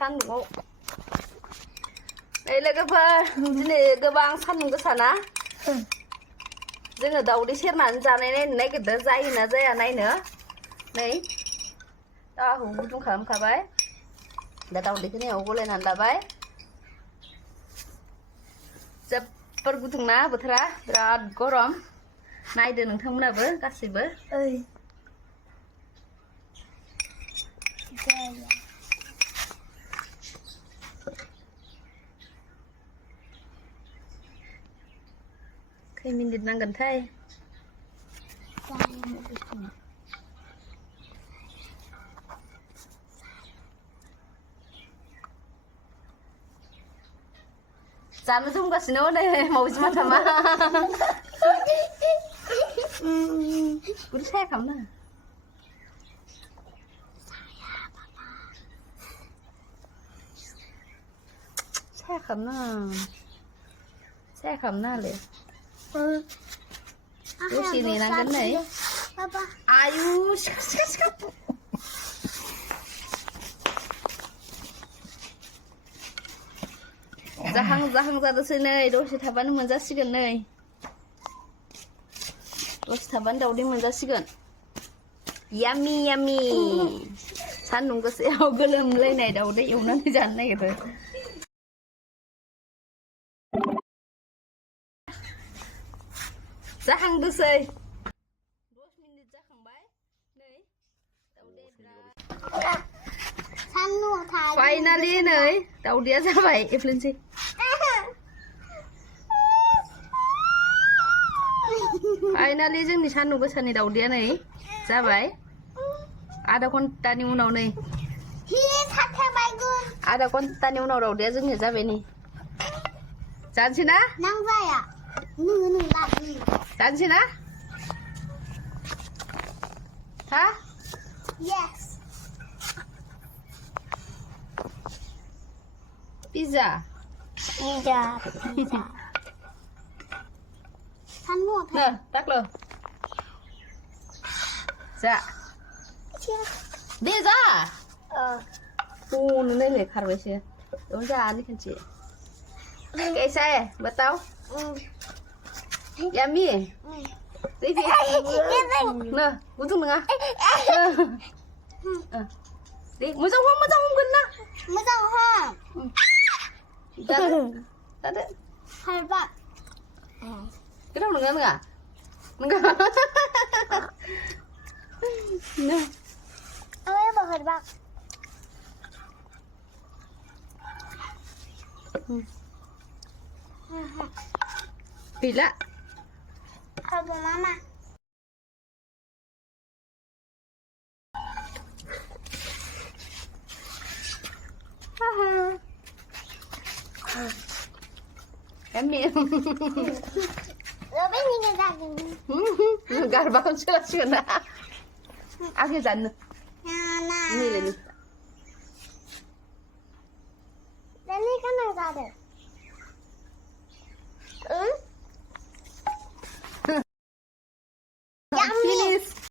सान्दुंआव नै लोगोफोर दिनै गोबां सान्दुं गोसाना जोङो दाउदै सेरनानै जानाय नायनो नागिरदों जायोना जाया नायनो नै दाउखौ गुदुं खालामखाबाय दा दाउदैखौ नैयाव गलायनानै लाबाय जोबोर गुदुंना बोथोरा बिराद गरम नायदो नोंथांमोनाबो गासैबो खै मिनिट नांगोनथाय जानो जमगासिनो नै मावजि माथामा गुरै साया खालामना साया खालामनाङालै दसे नेनांगोन नै आयु सिखा जाहां जादोंसै नै दसे थाबानो मोनजासिगोन नै दसे थाबानो दाउदै मोनजासिगोन यामि सान्दुं गोसायाव गोलोमलायनाय दाउदै एवनानै जानो नागिरदों जाहांदोंसै 10 मिनिट जाखांबाय नै दाउदैया फाइनालि नै दाउदैया जाबाय एफ्लेनोसै फाइनालि जोंनि सान्दुं गोसानि दाउदैया नै जाबाय आधा घन्टानि उनाव नै आधा घन्टानि उनाव दाउदैया जोंनिया जाबाय नै जानोसै ना जानोसै ना हा Yes. Pizza. Pizza. Sanu Nè, tắt luôn. Dạ. Đi ra. Nó lên lại khát vậy chứ. Đúng ra đi khen chị. Cái xe, bắt tao. Yummy. Đi đi. Nè, muốn dùng nữa. Đi, muốn dùng không gần nào. Mới ra ha. Ra đấy. Hai bạn. Cái đâu nữa à? Nè. Ơi bảo hai bạn. Pila. Apa mama? Em miệng Rồi bên như người ta gà bao chưa chưa nè ăn cái dần nè như là